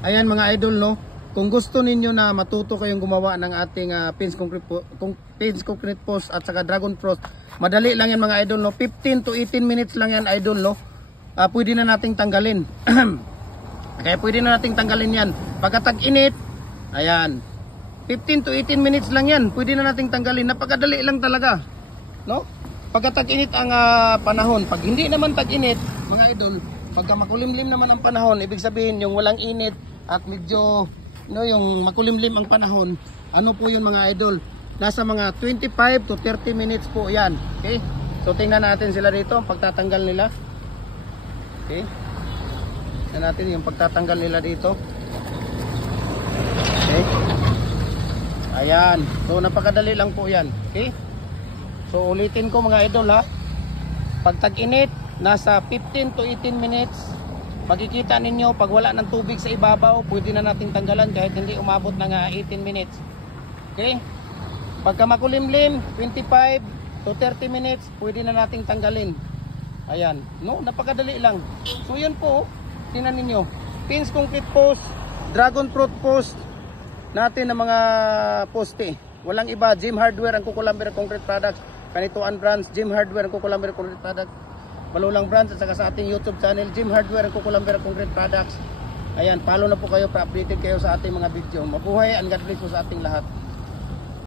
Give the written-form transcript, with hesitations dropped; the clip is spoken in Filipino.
Ayan mga idol, no. Kung gusto ninyo na matuto kayong gumawa ng ating pins concrete post at saka dragon frost, madali lang yan mga idol, no. 15 to 18 minutes lang yan idol, no. Pwede na nating tanggalin. Kaya pwede na nating tanggalin yan. Pagkatag-init, ayan, 15 to 18 minutes lang yan. Pwede na nating tanggalin. Napakadali lang talaga, no. Pagkatag-init ang panahon. Pag hindi naman tag-init mga idol, pagka makulimlim naman ang panahon, ibig sabihin yung walang init at medyo yung makulimlim ang panahon, ano po yun mga idol, nasa mga 25 to 30 minutes po yan. Okay, so tingnan natin sila dito, ang pagtatanggal nila. Okay, tingnan natin yung pagtatanggal nila dito. Okay, ayan, so napakadali lang po yan. Okay, so ulitin ko mga idol ha, pag tag-init nasa 15 to 18 minutes. Makikita ninyo pag wala ng tubig sa ibabaw, pwede na natin tanggalan kahit hindi umabot ng 18 minutes. Okay? Pagka makulimlim, 25 to 30 minutes, pwede na nating tanggalin. Ayan. No, napakadali lang. So yan po, tingnan ninyo. Pins concrete post, dragon fruit post natin ng mga poste. Walang iba, Jim Hardware ang Kukulamber Concrete Products. Kanituan Brands, Jim Hardware ang Kukulamber Concrete Products. Malulang Brands at saka sa ating YouTube channel, Jim Hardware at Kukulamber Concrete Products. Ayan, follow na po kayo para updated kayo sa ating mga video. Mabuhay and God bless po sa ating lahat.